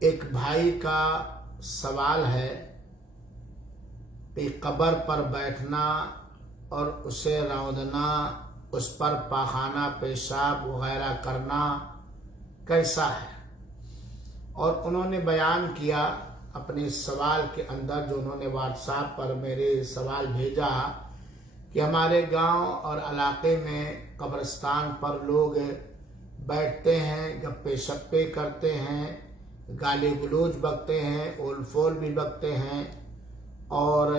ایک بھائی کا سوال ہے کہ قبر پر بیٹھنا اور اسے روندنا، اس پر پاخانہ پیشاب وغیرہ کرنا کیسا ہے؟ اور انہوں نے بیان کیا اپنے سوال کے اندر، جو انہوں نے واٹس ایپ پر میرے سوال بھیجا، کہ ہمارے گاؤں اور علاقے میں قبرستان پر لوگ بیٹھتے ہیں، گپے شپے کرتے ہیں، گالی گلوچ بکتے ہیں، اول فول بھی بکتے ہیں، اور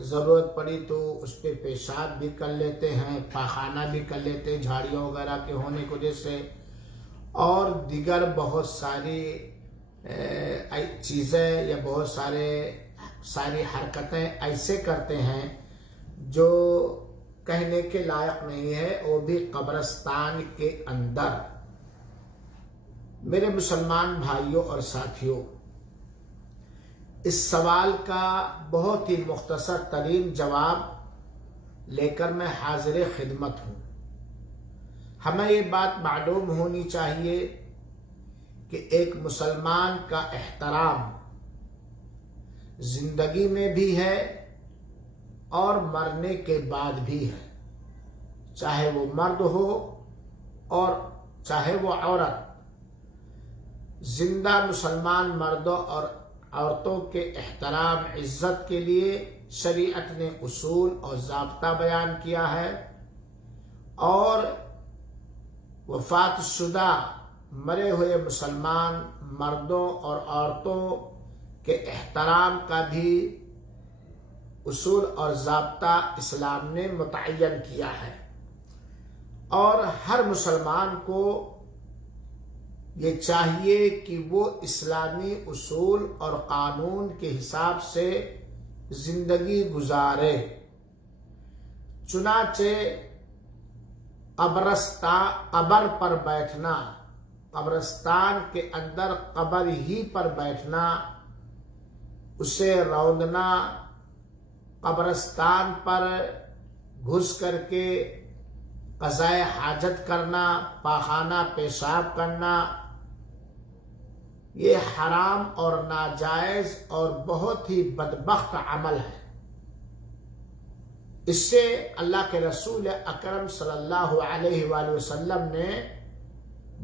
ضرورت پڑی تو اس پہ پیشاب بھی کر لیتے ہیں، پاخانہ بھی کر لیتے ہیں جھاڑیوں وغیرہ کے ہونے کی وجہ سے، اور دیگر بہت ساری چیزیں یا بہت ساری حرکتیں ایسے کرتے ہیں جو کہنے کے لائق نہیں ہے، وہ بھی قبرستان کے اندر۔ میرے مسلمان بھائیوں اور ساتھیوں، اس سوال کا بہت ہی مختصر ترین جواب لے کر میں حاضر خدمت ہوں۔ ہمیں یہ بات معلوم ہونی چاہیے کہ ایک مسلمان کا احترام زندگی میں بھی ہے اور مرنے کے بعد بھی ہے، چاہے وہ مرد ہو اور چاہے وہ عورت۔ زندہ مسلمان مردوں اور عورتوں کے احترام عزت کے لیے شریعت نے اصول اور ضابطہ بیان کیا ہے، اور وفات شدہ مرے ہوئے مسلمان مردوں اور عورتوں کے احترام کا بھی اصول اور ضابطہ اسلام نے متعین کیا ہے، اور ہر مسلمان کو یہ چاہیے کہ وہ اسلامی اصول اور قانون کے حساب سے زندگی گزارے۔ چنانچہ قبر پر بیٹھنا، قبرستان کے اندر قبر ہی پر بیٹھنا، اسے روندنا، قبرستان پر گھس کر کے قضائے حاجت کرنا، پاخانہ پیشاب کرنا، یہ حرام اور ناجائز اور بہت ہی بدبخت عمل ہے۔ اس سے اللہ کے رسول اکرم صلی اللہ علیہ وآلہ وسلم نے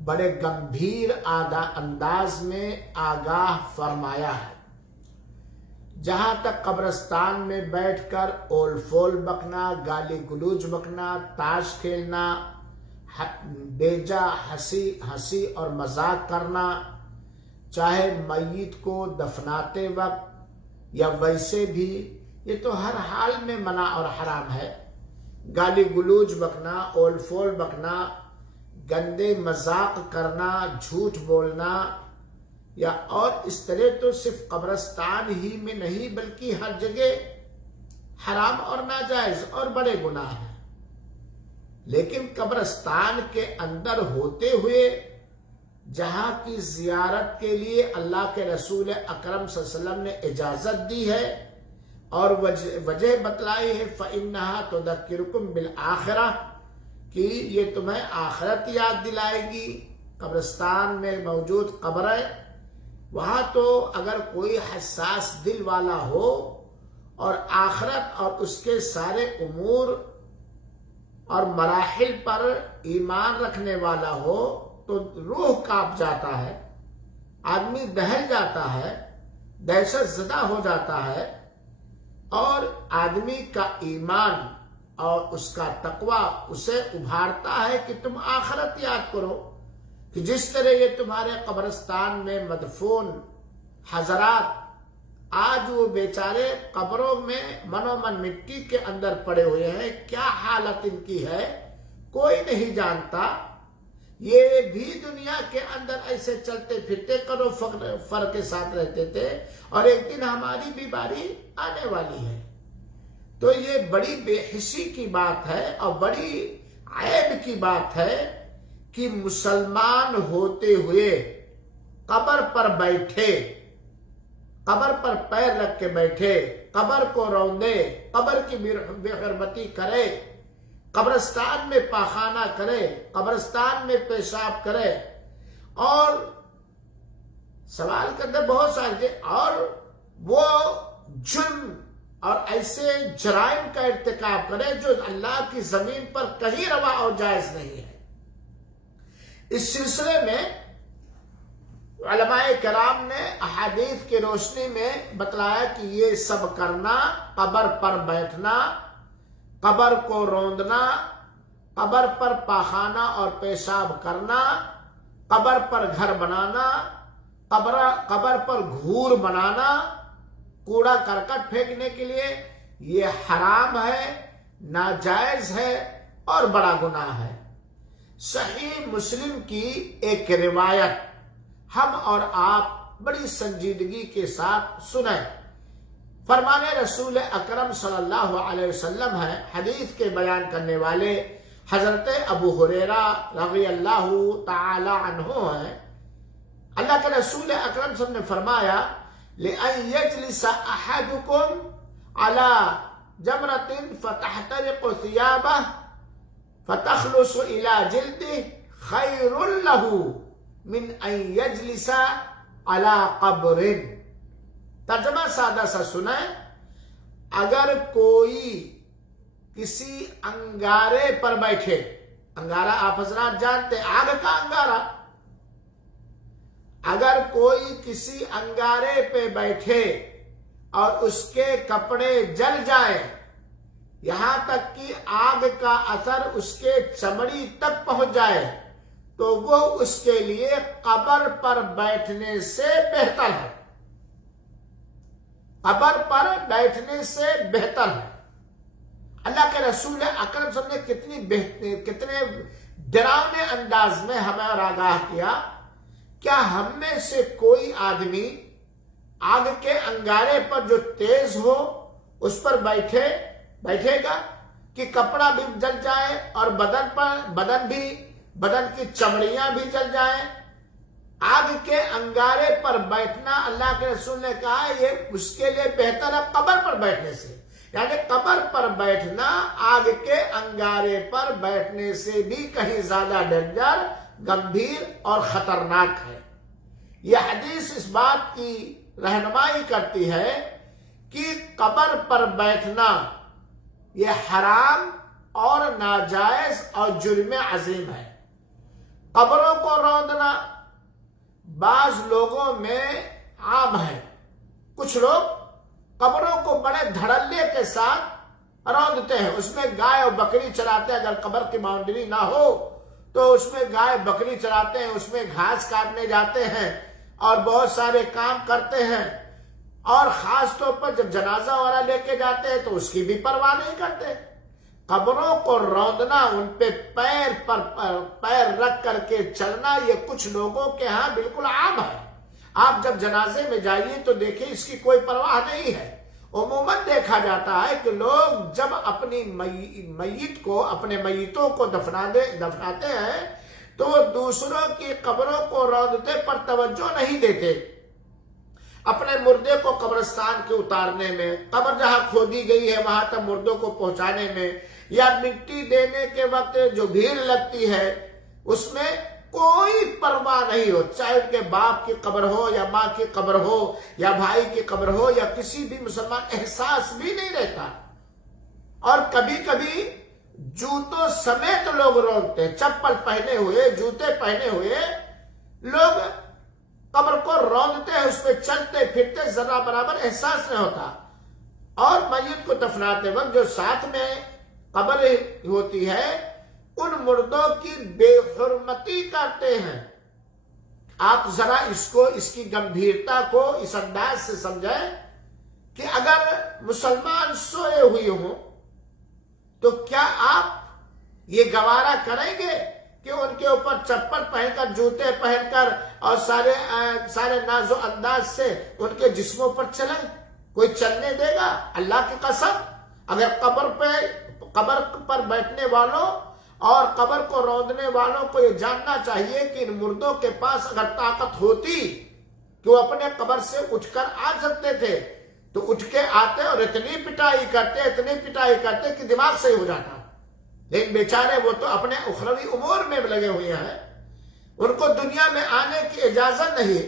بڑے گمبھیر انداز میں آگاہ فرمایا ہے۔ جہاں تک قبرستان میں بیٹھ کر اول فول بکنا، گالی گلوچ بکنا، تاش کھیلنا، بیجا ہنسی اور مذاق کرنا، چاہے میت کو دفناتے وقت یا ویسے بھی، یہ تو ہر حال میں منع اور حرام ہے۔ گالی گلوچ بکنا، اول فول بکنا، گندے مذاق کرنا، جھوٹ بولنا، یا اور اس طرح تو صرف قبرستان ہی میں نہیں بلکہ ہر جگہ حرام اور ناجائز اور بڑے گناہ ہیں۔ لیکن قبرستان کے اندر ہوتے ہوئے جہاں کی زیارت کے لیے اللہ کے رسول اکرم صلی اللہ علیہ وسلم نے اجازت دی ہے اور وجہ بتلائی ہے، فَإِنَّهَا تُذَكِّرُكُمْ بِالْآخِرَةِ، کہ یہ تمہیں آخرت یاد دلائے گی۔ قبرستان میں موجود قبریں، وہاں تو اگر کوئی حساس دل والا ہو اور آخرت اور اس کے سارے امور اور مراحل پر ایمان رکھنے والا ہو تو روح کانپ جاتا ہے، آدمی دہل جاتا ہے، دہشت زدہ ہو جاتا ہے، اور آدمی کا ایمان اور اس کا تقوی اسے ابھارتا ہے کہ تم آخرت یاد کرو، کہ جس طرح یہ تمہارے قبرستان میں مدفون حضرات آج وہ بیچارے قبروں میں منو من مٹی کے اندر پڑے ہوئے ہیں، کیا حالت ان کی ہے کوئی نہیں جانتا۔ یہ بھی دنیا کے اندر ایسے چلتے پھرتے کرو فر کے ساتھ رہتے تھے، اور ایک دن ہماری بھی باری آنے والی ہے۔ تو یہ بڑی بے حسی کی بات ہے اور بڑی عیب کی بات ہے کہ مسلمان ہوتے ہوئے قبر پر بیٹھے، قبر پر پیر رکھ کے بیٹھے، قبر کو روندے، قبر کی بے حرمتی کرے، قبرستان میں پاخانہ کرے، قبرستان میں پیشاب کرے، اور سوال کے اندر بہت سارے اور وہ جرم اور ایسے جرائم کا ارتکاب کرے جو اللہ کی زمین پر کہیں روا اور جائز نہیں ہے۔ اس سلسلے میں علماء کرام نے احادیث کی روشنی میں بتلایا کہ یہ سب کرنا، قبر پر بیٹھنا، قبر کو روندنا، قبر پر پاخانہ اور پیشاب کرنا، قبر پر گھر بنانا، قبر پر گھور بنانا، کوڑا کرکٹ پھینکنے کے لیے، یہ حرام ہے، ناجائز ہے اور بڑا گناہ ہے۔ صحیح مسلم کی ایک روایت ہم اور آپ بڑی سنجیدگی کے ساتھ سنیں۔ فرمان رسول اکرم صلی اللہ علیہ وسلم ہے، حدیث کے بیان کرنے والے حضرت ابو ہریرہ رضی اللہ تعالی عنہ ہیں۔ اللہ کے رسول اکرم صلی اللہ علیہ وسلم نے فرمایا لِأَن يَجْلِسَ أَحَدُكُمْ عَلَى جَمْرَةٍ فَتَحْتَرِقُ ثِيَابَهُ فَتَخْلُصُ إِلَى جِلْدِهِ خَيْرٌ لَهُ مِنْ أَن يَجْلِسَ عَلَى قَبْرٍ۔ ترجمہ سادہ سا سنیں، اگر کوئی کسی انگارے پر بیٹھے، انگارہ آپ حضرات جانتے ہیں، آگ کا انگارہ، اگر کوئی کسی انگارے پہ بیٹھے اور اس کے کپڑے جل جائیں، یہاں تک کہ آگ کا اثر اس کے چمڑی تک پہنچ جائے، تو وہ اس کے لیے قبر پر بیٹھنے سے بہتر ہے۔ قبر پر بیٹھنے سے بہتر ہے۔ اللہ کے رسول اکرم صلی اللہ علیہ وسلم نے کتنے ڈراؤنے انداز میں ہمیں اور آگاہ کیا۔ کیا ہم میں سے کوئی آدمی آگ کے انگارے پر جو تیز ہو اس پر بیٹھے گا کہ کپڑا بھی جل جائے اور بدن کی چمڑیاں بھی جل جائیں؟ آگ کے انگارے پر بیٹھنا، اللہ کے رسول نے کہا، یہ اس کے لیے بہتر ہے قبر پر بیٹھنے سے۔ یعنی قبر پر بیٹھنا آگ کے انگارے پر بیٹھنے سے بھی کہیں زیادہ ڈینجر، گمبھیر اور خطرناک ہے۔ یہ حدیث اس بات کی رہنمائی کرتی ہے کہ قبر پر بیٹھنا یہ حرام اور ناجائز اور جرم عظیم ہے۔ قبروں کو روندنا بعض لوگوں میں عام ہے۔ کچھ لوگ قبروں کو بڑے دھڑلے کے ساتھ روندتے ہیں، اس میں گائے اور بکری چراتے ہیں۔ اگر قبر کی باؤنڈری نہ ہو تو اس میں گائے بکری چراتے ہیں، اس میں گھاس کاٹنے جاتے ہیں اور بہت سارے کام کرتے ہیں، اور خاص طور پر جب جنازہ وغیرہ لے کے جاتے ہیں تو اس کی بھی پرواہ نہیں کرتے۔ قبروں کو روندنا، ان پہ پیر رکھ کر کے چلنا، یہ کچھ لوگوں کے ہاں بالکل عام ہے۔ آپ جب جنازے میں جائیے تو دیکھیں اس کی کوئی پرواہ نہیں ہے۔ عموماً دیکھا جاتا ہے کہ لوگ جب اپنی اپنے میتوں کو دفناتے ہیں تو وہ دوسروں کی قبروں کو روندتے پر توجہ نہیں دیتے۔ اپنے مردے کو قبرستان کے اتارنے میں، قبر جہاں کھودی گئی ہے وہاں تک مردوں کو پہنچانے میں، یا مٹی دینے کے وقت جو بھیڑ لگتی ہے اس میں کوئی پرواہ نہیں ہو، چاہے ان کے باپ کی قبر ہو یا ماں کی قبر ہو یا بھائی کی قبر ہو یا کسی بھی مسلمان، احساس بھی نہیں رہتا۔ اور کبھی کبھی جوتوں سمیت لوگ روندتے ہیں، چپل پہنے ہوئے، جوتے پہنے ہوئے لوگ قبر کو روندتے ہیں، اس پہ چلتے پھرتے، ذرہ برابر احساس نہیں ہوتا۔ اور میت کو دفناتے وقت جو ساتھ میں قبر ہوتی ہے ان مردوں کی بے حرمتی کرتے ہیں۔ آپ ذرا اس کی گمبھیرتا کو اس انداز سے سمجھیں کہ اگر مسلمان سوئے ہوئے ہوں تو کیا آپ یہ گوارا کریں گے کہ ان کے اوپر چپل پہن کر، جوتے پہن کر اور سارے ناز و انداز سے ان کے جسموں پر چلیں؟ کوئی چلنے دے گا؟ اللہ کی قسم، اگر قبر پر بیٹھنے والوں اور قبر کو روندنے والوں کو یہ جاننا چاہیے کہ ان مردوں کے پاس اگر طاقت ہوتی کہ وہ اپنے قبر سے اٹھ کر آ سکتے تھے تو اٹھ کے آتے اور اتنی پٹائی کرتے کہ دماغ صحیح ہو جاتا۔ لیکن بیچارے وہ تو اپنے اخروی امور میں لگے ہوئے ہیں، ان کو دنیا میں آنے کی اجازت نہیں۔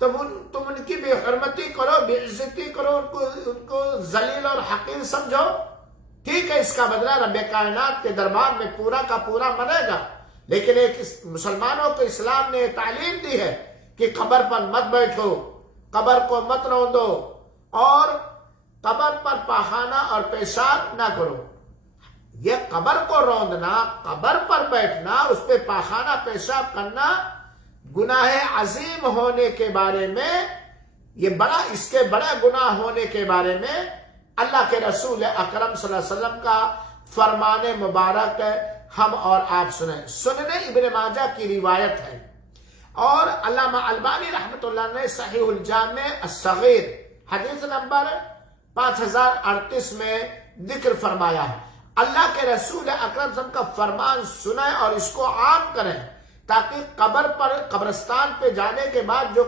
تم ان کی بے حرمتی کرو، بے عزتی کرو، ان کو ذلیل اور حقیر سمجھو، ٹھیک ہے، اس کا بدلہ رب کائنات کے دربار میں پورا کا پورا ملے گا۔ لیکن ایک مسلمانوں کو اسلام نے تعلیم دی ہے کہ قبر پر مت بیٹھو، قبر کو مت روندو، اور قبر پر پاخانہ اور پیشاب نہ کرو۔ یہ قبر کو روندنا، قبر پر بیٹھنا، اس پہ پاخانہ پیشاب کرنا گناہ عظیم ہونے کے بارے میں، اس کے بڑا گناہ ہونے کے بارے میں اللہ کے رسول اکرم صلی اللہ علیہ وسلم کا فرمان مبارک ہم اور آپ سنیں۔ سنن ابن ماجہ کی روایت ہے، اور علامہ البانی رحمۃ اللہ نے صحیح الجامع الصغیر حدیث نمبر 5038 میں ذکر فرمایا ہے۔ اللہ کے رسول اکرم صلی اللہ علیہ وسلم کا فرمان سنیں اور اس کو عام کریں، تاکہ قبرستان پہ جانے کے بعد جو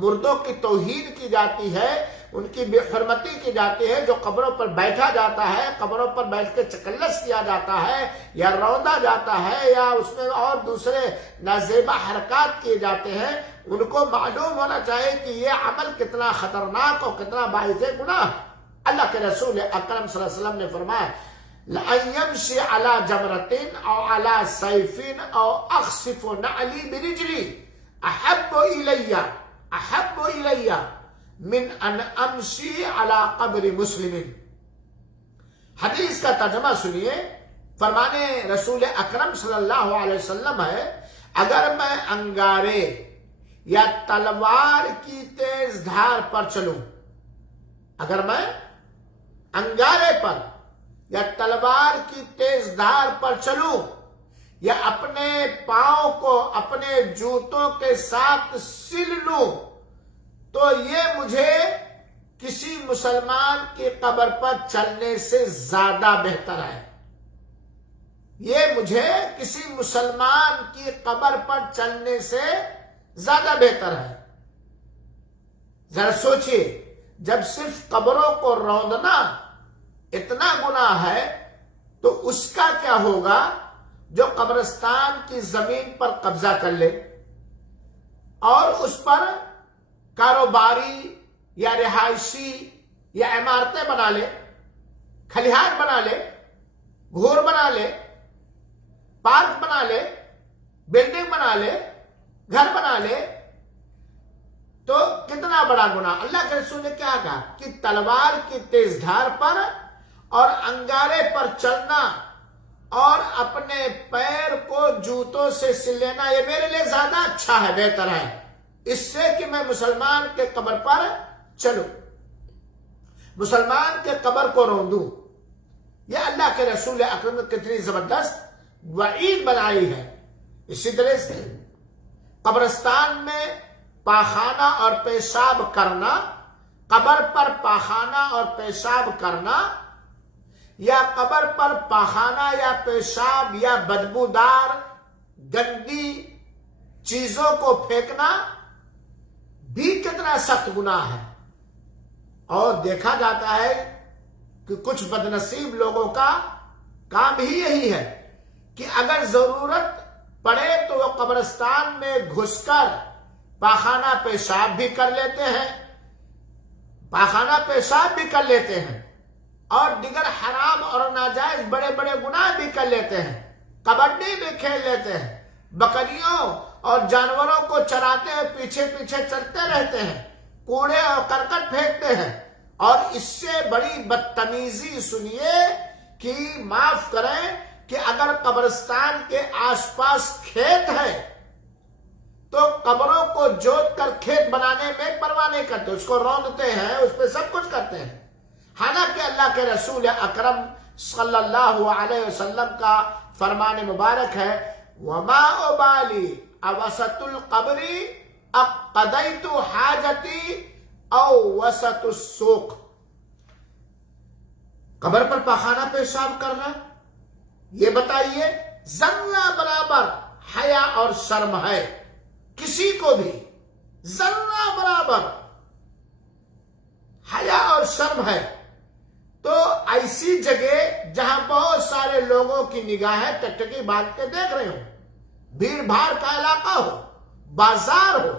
مردوں کی توہین کی جاتی ہے، ان کی بے حرمتی کی جاتی ہے، جو قبروں پر بیٹھا جاتا ہے، قبروں پر بیٹھ کے چکلس کیا جاتا ہے یا روندا جاتا ہے یا اس میں اور دوسرے نازیبا حرکات کیے جاتے ہیں، ان کو معلوم ہونا چاہیے کہ یہ عمل کتنا خطرناک اور کتنا باعث گناہ ہے۔ اللہ کے رسول اکرم صلی اللہ علیہ وسلم نے فرمایا لَأَن يَمْشِي عَلَى جَمْرَةٍ أَوْ عَلَى سَيْفٍ أَوْ أَخْسِفُ نَعْلِي بِرِجْلِي أَحَبُّ إِلَيَّ من ان امشی علی قبر مسلم۔ حدیث کا ترجمہ سنیے، فرمانے رسول اکرم صلی اللہ علیہ وسلم ہے، اگر میں انگارے یا تلوار کی تیز دھار پر چلوں، اگر میں انگارے پر یا تلوار کی تیز دھار پر چلوں، یا اپنے پاؤں کو اپنے جوتوں کے ساتھ سل لوں، تو یہ مجھے کسی مسلمان کی قبر پر چلنے سے زیادہ بہتر ہے۔ یہ مجھے کسی مسلمان کی قبر پر چلنے سے زیادہ بہتر ہے۔ ذرا سوچئے، جب صرف قبروں کو روندنا اتنا گناہ ہے، تو اس کا کیا ہوگا جو قبرستان کی زمین پر قبضہ کر لے اور اس پر کاروباری یا رہائشی یا عمارتیں بنا لے، کھلیہان بنا لے، گھور بنا لے، پارک بنا لے، بلڈنگ بنا لے، گھر بنا لے، تو کتنا بڑا گناہ۔ اللہ کے رسول نے کیا کہا کہ تلوار کی تیز دھار پر اور انگارے پر چلنا اور اپنے پیر کو جوتوں سے سل لینا، یہ میرے لیے زیادہ اچھا ہے، بہتر ہے، اس سے کہ میں مسلمان کے قبر پر چلوں، مسلمان کے قبر کو روندوں۔ یہ اللہ کے رسول اکرم نے کتنی زبردست وعید بنائی ہے۔ اسی طرح سے قبرستان میں پاخانہ اور پیشاب کرنا، قبر پر پاخانہ اور پیشاب کرنا، یا قبر پر پاخانہ یا پیشاب یا بدبودار گندی چیزوں کو پھینکنا بھی کتنا سخت گناہ ہے۔ اور دیکھا جاتا ہے کہ کچھ بدنصیب لوگوں کا کام ہی یہی ہے کہ اگر ضرورت پڑے تو وہ قبرستان میں گھس کر پاخانہ پیشاب بھی کر لیتے ہیں، اور دیگر حرام اور ناجائز بڑے بڑے گناہ بھی کر لیتے ہیں، کبڈی بھی کھیل لیتے ہیں، بکریوں اور جانوروں کو چراتے ہیں، پیچھے پیچھے چلتے رہتے ہیں، کوڑے اور کرکٹ پھینکتے ہیں۔ اور اس سے بڑی بدتمیزی سنیے کہ معاف کریں کہ اگر قبرستان کے آس پاس کھیت ہے تو قبروں کو جوت کر کھیت بنانے میں پرواہ نہیں کرتے، اس کو روندتے ہیں، اس پہ سب کچھ کرتے ہیں۔ حالانکہ اللہ کے رسول اکرم صلی اللہ علیہ وسلم کا فرمان مبارک ہے وَمَا أُبَالِي أَوَسَطُ الْقَبْرِ أَقْضَيْتُ حَاجَتِي أَوْ وَسَطُ السُّوقِ۔ قبر پر پاخانہ پیشاب کرنا، یہ بتائیے ذرہ برابر حیا اور شرم ہے کسی کو بھی؟ ذرہ برابر حیا اور شرم ہے تو ایسی جگہ جہاں بہت سارے لوگوں کی نگاہیں ٹکٹکی باندھ کے دیکھ رہے ہوں، بھیڑ بھاڑ کا علاقہ ہو، بازار ہو،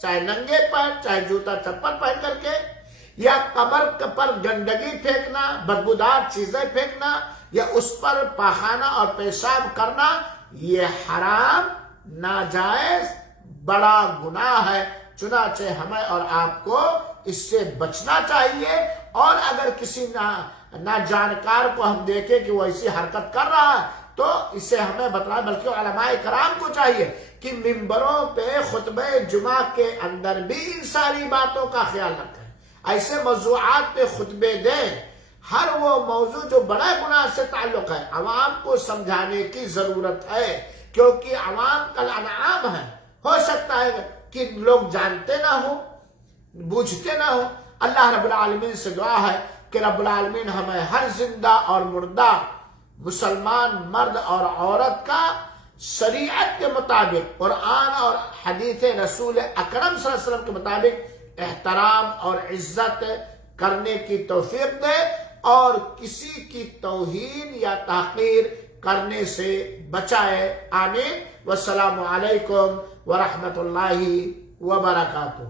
چاہے ننگے پیر، چاہے جوتا چپل پہن کر کے، یا قبر پر گندگی پھینکنا، بدبودار چیزیں پھینکنا، یا اس پر پاخانہ اور پیشاب کرنا، یہ حرام، ناجائز، بڑا گناہ ہے۔ چنانچہ ہمیں اور آپ کو اس سے بچنا چاہیے، اور اگر کسی ناجانکار کو ہم دیکھیں کہ وہ ایسی حرکت کر رہا ہے تو اسے ہمیں بتلائیں، بلکہ علماء کرام کو چاہیے کہ ممبروں پہ خطبہ جمعہ کے اندر بھی ان ساری باتوں کا خیال رکھیں، ایسے موضوعات پہ خطبے دیں۔ ہر وہ موضوع جو بڑا گناہ سے تعلق ہے عوام کو سمجھانے کی ضرورت ہے، کیونکہ عوام کل انعام ہے، ہو سکتا ہے کہ لوگ جانتے نہ ہوں، بوجھتے نہ ہوں۔ اللہ رب العالمین سے دعا ہے کہ رب العالمین ہمیں ہر زندہ اور مردہ مسلمان مرد اور عورت کا شریعت کے مطابق، قرآن اور حدیث رسول اکرم صلی اللہ علیہ وسلم کے مطابق احترام اور عزت کرنے کی توفیق دے، اور کسی کی توہین یا تحقیر کرنے سے بچائے۔ آمین۔ والسلام علیکم ورحمۃ اللہ وبرکاتہ۔